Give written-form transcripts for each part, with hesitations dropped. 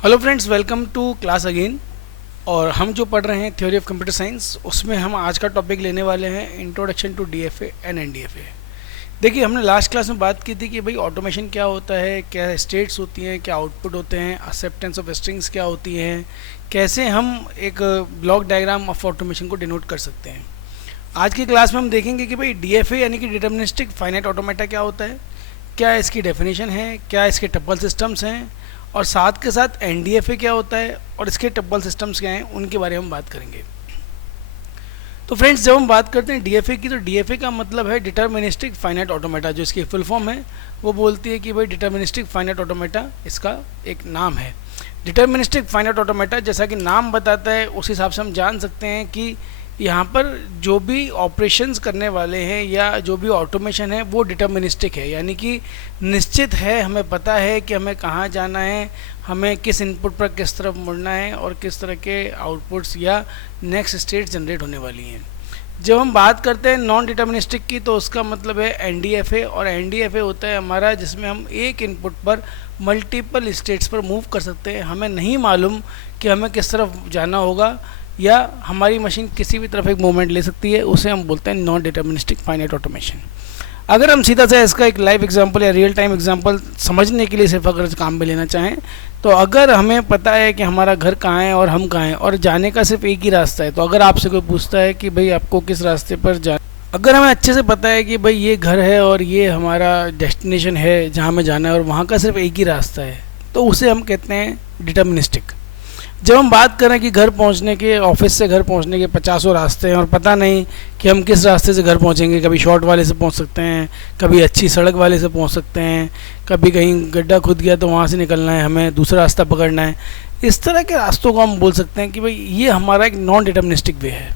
Hello friends, welcome to class again. और हम जो पढ़ रहे हैं थ्योरी ऑफ कंप्यूटर साइंस, उसमें हम आज का टॉपिक लेने वाले हैं इंट्रोडक्शन टू डीएफए एंड एनडीएफए। देखिए, हमने लास्ट क्लास में बात की थी कि भाई ऑटोमेशन क्या होता है, क्या स्टेट्स होती हैं, क्या आउटपुट होते हैं, एक्सेप्टेंस ऑफ स्ट्रिंग्स क्या होती हैं, कैसे हम एक ब्लॉक डायग्राम ऑफ ऑटोमेशन को डिनोट कर सकते हैं। आज की क्लास में हम देखेंगे कि भाई डीएफए यानी कि डिटर्मिनिस्टिक फाइनाइट ऑटोमेटा क्या होता है, क्या इसकी डेफिनेशन है, क्या इसके टपल सिस्टम्स हैं, और साथ के साथ एनडीएफए क्या होता है और इसके टपल सिस्टम्स क्या हैं, उनके बारे में हम बात करेंगे। तो फ्रेंड्स, जब हम बात करते हैं डीएफए की, तो डीएफए का मतलब है डिटर्मिनिस्टिक फाइनाइट ऑटोमेटा। जो इसकी फुल फॉर्म है वो बोलती है कि भाई डिटर्मिनिस्टिक फाइनाइट ऑटोमेटा इसका एक नाम है। डिटर्मिनिस्टिक फाइनाइट ऑटोमेटा, जैसा कि नाम बताता है उस हिसाब से हम जान सकते हैं कि यहाँ पर जो भी ऑपरेशंस करने वाले हैं या जो भी ऑटोमेशन है वो डिटर्मिनिस्टिक है, यानी कि निश्चित है। हमें पता है कि हमें कहाँ जाना है, हमें किस इनपुट पर किस तरफ मुड़ना है और किस तरह के आउटपुट्स या नेक्स्ट स्टेट जनरेट होने वाली हैं। जब हम बात करते हैं नॉन डिटर्मिनिस्टिक की, तो उसका मतलब है एनडीएफए। और एनडीएफए होता है हमारा जिसमें हम एक इनपुट पर मल्टीपल स्टेट्स पर मूव कर सकते हैं। हमें नहीं मालूम कि हमें किस तरफ जाना होगा या हमारी मशीन किसी भी तरफ एक मूवमेंट ले सकती है, उसे हम बोलते हैं नॉन डिटर्मिनिस्टिक फाइनाइट ऑटोमेशन। अगर हम सीधा सा इसका एक लाइव एग्जांपल या रियल टाइम एग्जांपल समझने के लिए सिर्फ अगर काम में लेना चाहें, तो अगर हमें पता है कि हमारा घर कहाँ है और हम कहाँ हैं और जाने का सिर्फ एक ही रास्ता है, तो अगर आपसे कोई पूछता है कि भाई आपको किस रास्ते पर जा, अगर हमें अच्छे से पता है कि भाई ये घर है और ये हमारा डेस्टिनेशन है जहाँ हमें जाना है और वहाँ का सिर्फ एक ही रास्ता है, तो उसे हम कहते हैं डिटर्मिनिस्टिक। जब हम बात करें कि घर पहुंचने के, ऑफिस से घर पहुंचने के 50 रास्ते हैं और पता नहीं कि हम किस रास्ते से घर पहुंचेंगे, कभी शॉर्ट वाले से पहुंच सकते हैं, कभी अच्छी सड़क वाले से पहुंच सकते हैं, कभी कहीं गड्ढा खुद गया तो वहां से निकलना है, हमें दूसरा रास्ता पकड़ना है। इस तरह के रास्तों को हम बोल सकते हैं कि भाई ये हमारा एक नॉन डिटर्मिनिस्टिक वे है।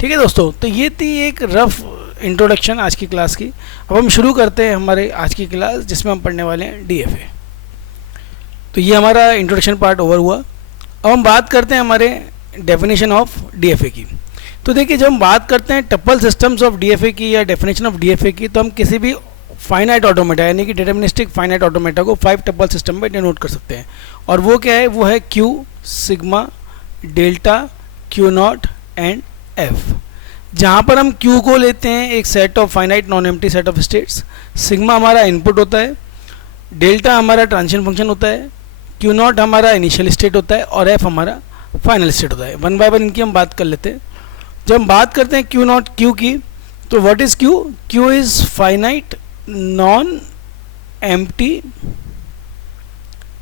ठीक है दोस्तों, तो ये थी एक रफ इंट्रोडक्शन आज की क्लास की। अब हम शुरू करते हैं हमारे आज की क्लास, जिसमें हम पढ़ने वाले हैं डीएफए। तो ये हमारा इंट्रोडक्शन पार्ट ओवर हुआ। अब हम बात करते हैं हमारे डेफिनेशन ऑफ डीएफए की। तो देखिए, जब हम बात करते हैं टपल सिस्टम्स ऑफ डीएफए की या डेफिनेशन ऑफ डीएफए की, तो हम किसी भी फाइनाइट ऑटोमेटा यानी कि डिटर्मिनिस्टिक फाइनाइट ऑटोमेटा को 5 टपल सिस्टम में डिनोट कर सकते हैं। और वो क्या है? वो है Q, sigma, delta, Q not and F. जहाँ पर हम क्यू को लेते हैं एक set of finite non empty set of states, sigma हमारा इनपुट होता है, डेल्टा हमारा ट्रांजिशन फंक्शन होता है, क्यू नॉट हमारा इनिशियल स्टेट होता है और एफ हमारा फाइनल स्टेट होता है। वन बाय वन इनकी हम बात कर लेते हैं। जब हम बात करते हैं क्यू नॉट क्यू की, तो what is Q? Q is finite non empty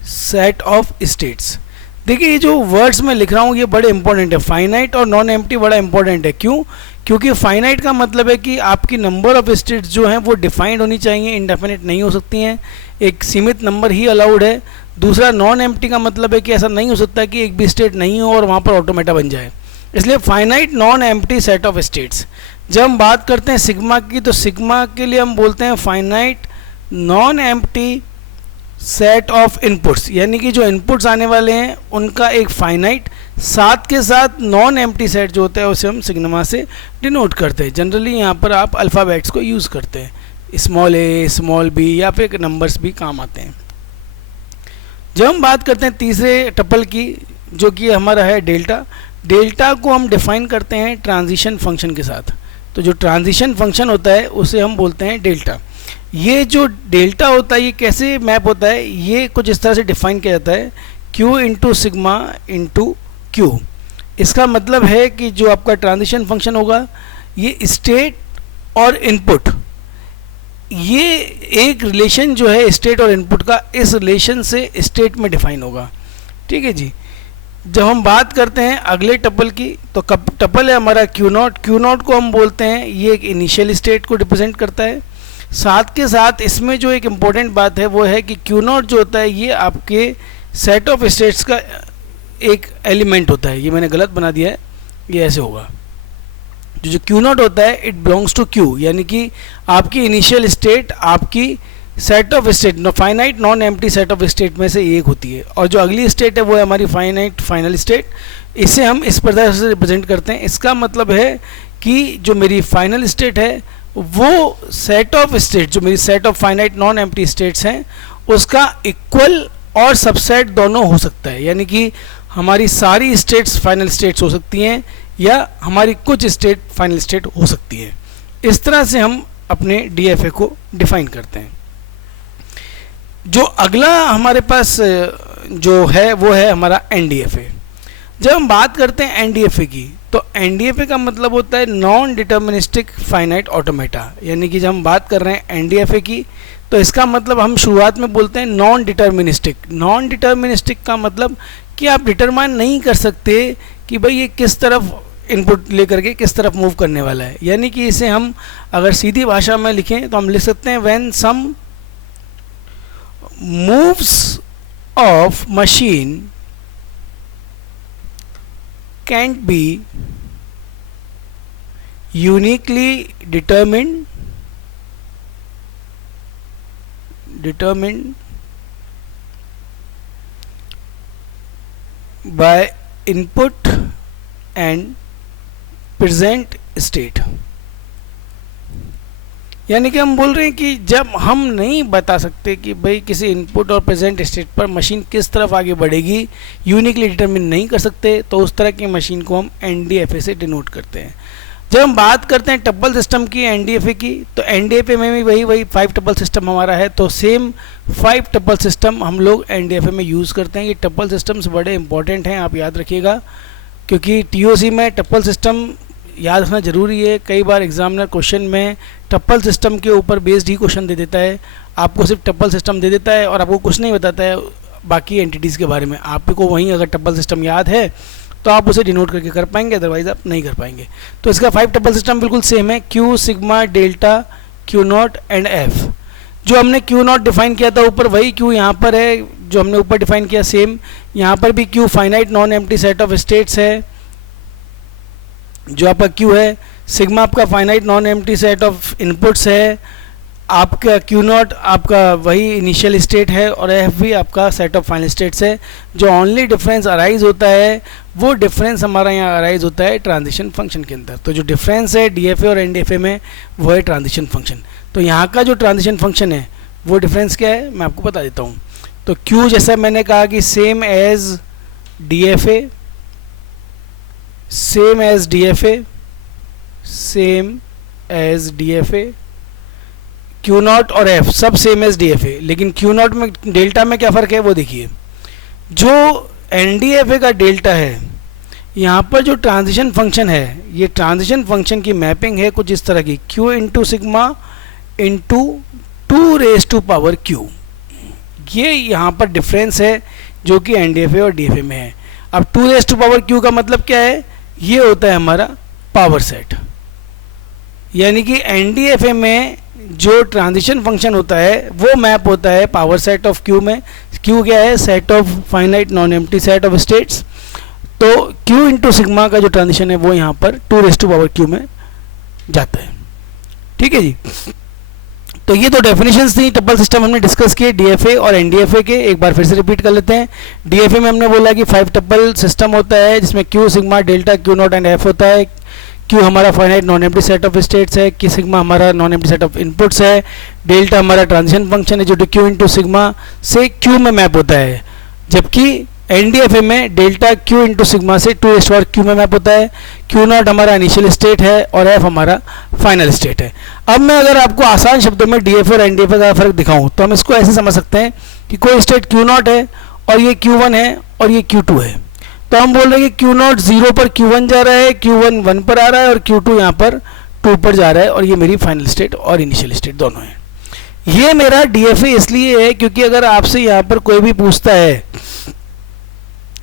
set of states. देखिए, ये जो वर्ड्स मैं लिख रहा हूँ ये बड़े इंपॉर्टेंट है। फाइनाइट और नॉन एम्प्टी बड़ा इंपॉर्टेंट है। क्यों? क्योंकि फाइनाइट का मतलब है कि आपकी नंबर ऑफ स्टेट्स जो हैं वो डिफाइंड होनी चाहिए, इंडेफिनिट नहीं हो सकती हैं, एक सीमित नंबर ही अलाउड है। दूसरा, नॉन एम्प्टी का मतलब है कि ऐसा नहीं हो सकता कि एक भी स्टेट नहीं हो और वहाँ पर ऑटोमेटा बन जाए, इसलिए finite non empty set of states. जब हम बात करते हैं सिग्मा की, तो सिग्मा के लिए हम बोलते हैं finite non empty set of inputs, यानी कि जो इनपुट्स आने वाले हैं उनका एक फाइनाइट साथ के साथ नॉन एम्प्टी सेट जो होता है उसे हम सिग्मा से डिनोट करते हैं। जनरली यहाँ पर आप अल्फ़ाबेट्स को यूज़ करते हैं, स्मॉल ए, स्मॉल बी, या फिर नंबर्स भी काम आते हैं। जब हम बात करते हैं तीसरे टपल की, जो कि हमारा है डेल्टा, डेल्टा को हम डिफाइन करते हैं ट्रांजिशन फंक्शन के साथ। तो जो ट्रांजिशन फंक्शन होता है उसे हम बोलते हैं डेल्टा। ये जो डेल्टा होता है ये कैसे मैप होता है? ये कुछ इस तरह से डिफाइन किया जाता है, Q into sigma into Q. इसका मतलब है कि जो आपका ट्रांजिशन फंक्शन होगा, ये स्टेट और इनपुट, ये एक रिलेशन जो है स्टेट और इनपुट का, इस रिलेशन से स्टेट में डिफाइन होगा। ठीक है जी। जब हम बात करते हैं अगले टपल की, तो टपल है हमारा क्यू नॉट। क्यू नॉट को हम बोलते हैं ये एक इनिशियल स्टेट को रिप्रेजेंट करता है। साथ के साथ इसमें जो एक इम्पॉर्टेंट बात है वो है कि क्यू नॉट जो होता है ये आपके सेट ऑफ स्टेट्स का एक एलिमेंट होता है। ये मैंने गलत बना दिया है, ये ऐसे होगा। जो क्यू नॉट होता है इट बिलोंग्स टू क्यू, यानी कि आपकी इनिशियल स्टेट आपकी set of state finite non empty set of state में से एक होती है, और जो अगली स्टेट है वो है हमारी फाइनाइट फाइनल स्टेट। इसे हम इस प्रकार से रिप्रेजेंट करते हैं। इसका मतलब है कि जो मेरी फाइनल स्टेट है वो सेट ऑफ स्टेट, जो मेरी set of finite non empty states हैं, उसका इक्वल और सबसेट दोनों हो सकता है, यानी कि हमारी सारी स्टेट्स फाइनल स्टेट्स हो सकती हैं या हमारी कुछ स्टेट फाइनल स्टेट हो सकती है। इस तरह से हम अपने डीएफए को डिफाइन करते हैं। जो अगला हमारे पास जो है वो है हमारा एनडीएफए। जब हम बात करते हैं एनडीएफए की, तो एनडीएफए का मतलब होता है नॉन डिटर्मिनिस्टिक फाइनाइट ऑटोमेटा, यानी कि जब हम बात कर रहे हैं एनडीएफए की तो इसका मतलब हम शुरुआत में बोलते हैं नॉन डिटर्मिनिस्टिक। नॉन डिटर्मिनिस्टिक का मतलब कि आप डिटरमाइन नहीं कर सकते कि भाई ये किस तरफ इनपुट लेकर के किस तरफ मूव करने वाला है, यानी कि इसे हम अगर सीधी भाषा में लिखें तो हम लिख सकते हैं when some moves of machine can't be uniquely determined by input and present state। यानी कि हम बोल रहे हैं कि जब हम नहीं बता सकते कि भाई किसी इनपुट और प्रेजेंट स्टेट पर मशीन किस तरफ आगे बढ़ेगी, यूनिकली डिटरमिन नहीं कर सकते, तो उस तरह की मशीन को हम एनडीएफए से डिनोट करते हैं। जब हम बात करते हैं टप्पल सिस्टम की एनडीएफए की, तो एनडीएफए में भी वही 5 टप्पल सिस्टम हमारा है, तो सेम 5 टप्पल सिस्टम हम लोग एनडीएफए में यूज़ करते हैं। ये टप्पल सिस्टम्स बड़े इंपॉर्टेंट हैं, आप याद रखिएगा, क्योंकि टीओसी में टप्पल सिस्टम याद रखना ज़रूरी है। कई बार एग्जामिनर क्वेश्चन में टप्पल सिस्टम के ऊपर बेस्ड ही क्वेश्चन दे देता है, आपको सिर्फ टप्पल सिस्टम दे देता है और आपको कुछ नहीं बताता है बाकी एंटिटीज़ के बारे में। आपको वहीं अगर टप्पल सिस्टम याद है तो आप उसे डिनोट करके कर पाएंगे, अदरवाइज आप नहीं कर पाएंगे। तो इसका 5 टप्पल सिस्टम बिल्कुल सेम है, Q sigma delta Q not and F. जो हमने क्यू नॉट डिफाइन किया था ऊपर, वही क्यू यहाँ पर है जो हमने ऊपर डिफाइन किया, सेम यहाँ पर भी Q finite non empty set of states है जो आपका क्यू है, सिग्मा आपका finite non empty set of inputs है, आपका क्यू नॉट आपका वही इनिशियल स्टेट है और एफ भी आपका सेट ऑफ फाइनल स्टेट्स है। जो ओनली डिफरेंस अराइज होता है वो डिफरेंस हमारा यहाँ अराइज होता है ट्रांजिशन फंक्शन के अंदर। तो जो डिफरेंस है डीएफए और एनडीएफए में वो है ट्रांजिशन फंक्शन। तो यहाँ का जो ट्रांजिशन फंक्शन है वो डिफरेंस क्या है मैं आपको बता देता हूँ। तो क्यू जैसा मैंने कहा कि same as DFA, same as DFA, same as DFA, Q naught और एफ सब सेम एज डीएफए, लेकिन क्यू नॉट में डेल्टा में क्या फ़र्क है वो देखिए। जो एनडीएफए का डेल्टा है, यहाँ पर जो ट्रांजिशन फंक्शन है, ये ट्रांजिशन फंक्शन की मैपिंग है कुछ इस तरह की, Q into sigma into 2 raise to power Q. ये यहाँ पर डिफरेंस है जो कि एनडीएफए और डीएफए में है। अब 2 रेज़ टू पावर क्यू का मतलब क्या है, ये होता है हमारा पावर सेट। यानी कि एनडीएफए में जो ट्रांजिशन फंक्शन होता है वो मैप होता है पावर सेट ऑफ क्यू में। क्यू क्या है, set of finite non empty set of states. तो क्यू इंटू सिग्मा का जो ट्रांजिशन है वो यहाँ पर 2 रेज़ टू पावर क्यू में जाता है। ठीक है जी। तो ये तो डेफिनेशंस थी, टप्पल सिस्टम हमने डिस्कस किए डीएफए और एनडीएफए के। एक बार फिर से रिपीट कर लेते हैं। डीएफए में हमने बोला कि 5 टप्पल सिस्टम होता है जिसमें Q sigma delta Q not and F होता है। क्यू हमारा finite non empty set of states है, कि सिग्मा हमारा non empty set of inputs है, डेल्टा हमारा ट्रांजिशन फंक्शन है जो क्यू इंटू सिग्मा से क्यू में मैप होता है। जबकि एनडीएफए में डेल्टा क्यू इंटू सिग्मा से 2 रेज़ टू पावर क्यू में मैप होता है। क्यू नॉट हमारा इनिशियल स्टेट है और एफ हमारा फाइनल स्टेट है। अब मैं अगर आपको आसान शब्दों में डीएफए और एनडीएफए का फ़र्क दिखाऊं तो हम इसको ऐसे समझ सकते हैं कि कोई स्टेट क्यू नॉट है और ये क्यू1 है और ये क्यू2 है। तो हम बोल रहे हैं कि क्यू नॉट 0 पर क्यू1 जा रहा है, क्यू1 1 पर आ रहा है और क्यू2 यहाँ पर 2 पर जा रहा है, और ये मेरी फाइनल स्टेट और इनिशियल स्टेट दोनों हैं। ये मेरा डीएफए इसलिए है क्योंकि अगर आपसे यहाँ पर कोई भी पूछता है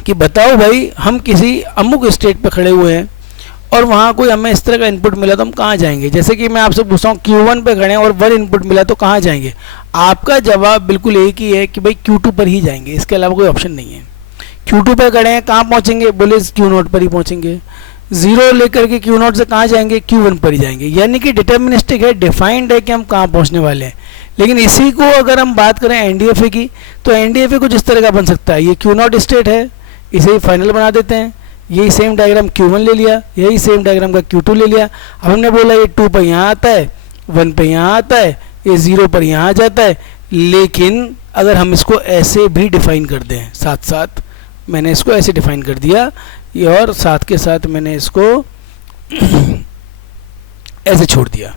कि बताओ भाई हम किसी अमुक स्टेट पर खड़े हुए हैं और वहाँ कोई हमें इस तरह का इनपुट मिला तो हम कहाँ जाएंगे। जैसे कि मैं आपसे पूछता हूँ Q1 पे खड़े हैं और 1 इनपुट मिला तो कहाँ जाएंगे। आपका जवाब बिल्कुल एक ही है कि भाई Q2 पर ही जाएंगे, इसके अलावा कोई ऑप्शन नहीं है। Q2 पे खड़े हैं, कहाँ पहुँचेंगे, बोले Q0 पर ही पहुँचेंगे। 0 लेकर के Q0 से कहाँ जाएंगे, Q1 पर ही जाएंगे। यानी कि डिटर्मिनिस्टिक है, डिफाइंड है कि हम कहाँ पहुँचने वाले हैं। लेकिन इसी को अगर हम बात करें एनडीएफए की, तो एनडीएफए कुछ इस तरह का बन सकता है। ये Q0 स्टेट है, इसे ही फाइनल बना देते हैं। यही सेम डायग्राम Q1 ले लिया, यही सेम डायग्राम का Q2 ले लिया। अब हमने बोला ये 2 पर यहाँ आता है, 1 पर यहाँ आता है, ये 0 पर यहाँ आ जाता है। लेकिन अगर हम इसको ऐसे भी डिफाइन कर दें, साथ साथ मैंने इसको ऐसे डिफाइन कर दिया और साथ के साथ मैंने इसको ऐसे छोड़ दिया।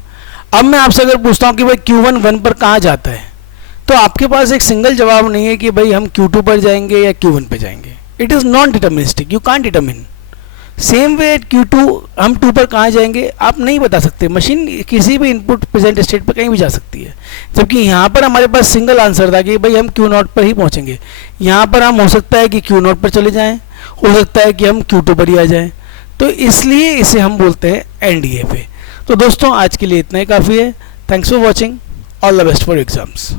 अब मैं आपसे अगर पूछता हूँ कि भाई Q1 1 पर कहाँ जाता है, तो आपके पास एक सिंगल जवाब नहीं है कि भाई हम Q2 पर जाएंगे या Q1 पर जाएंगे। It is non deterministic, you can't determine. Same way Q2 हम 2 पर कहाँ जाएंगे आप नहीं बता सकते। मशीन किसी भी इनपुट प्रेजेंट स्टेट पर कहीं भी जा सकती है, जबकि यहाँ पर हमारे पास सिंगल आंसर था कि भाई हम Q0 पर ही पहुँचेंगे। यहाँ पर हम हो सकता है कि Q0 पर चले जाएं, हो सकता है कि हम Q2 पर ही आ जाएं, तो इसलिए इसे हम बोलते हैं NDFA। तो दोस्तों आज के लिए इतना ही काफ़ी है। Thanks for watching, all the best for exams.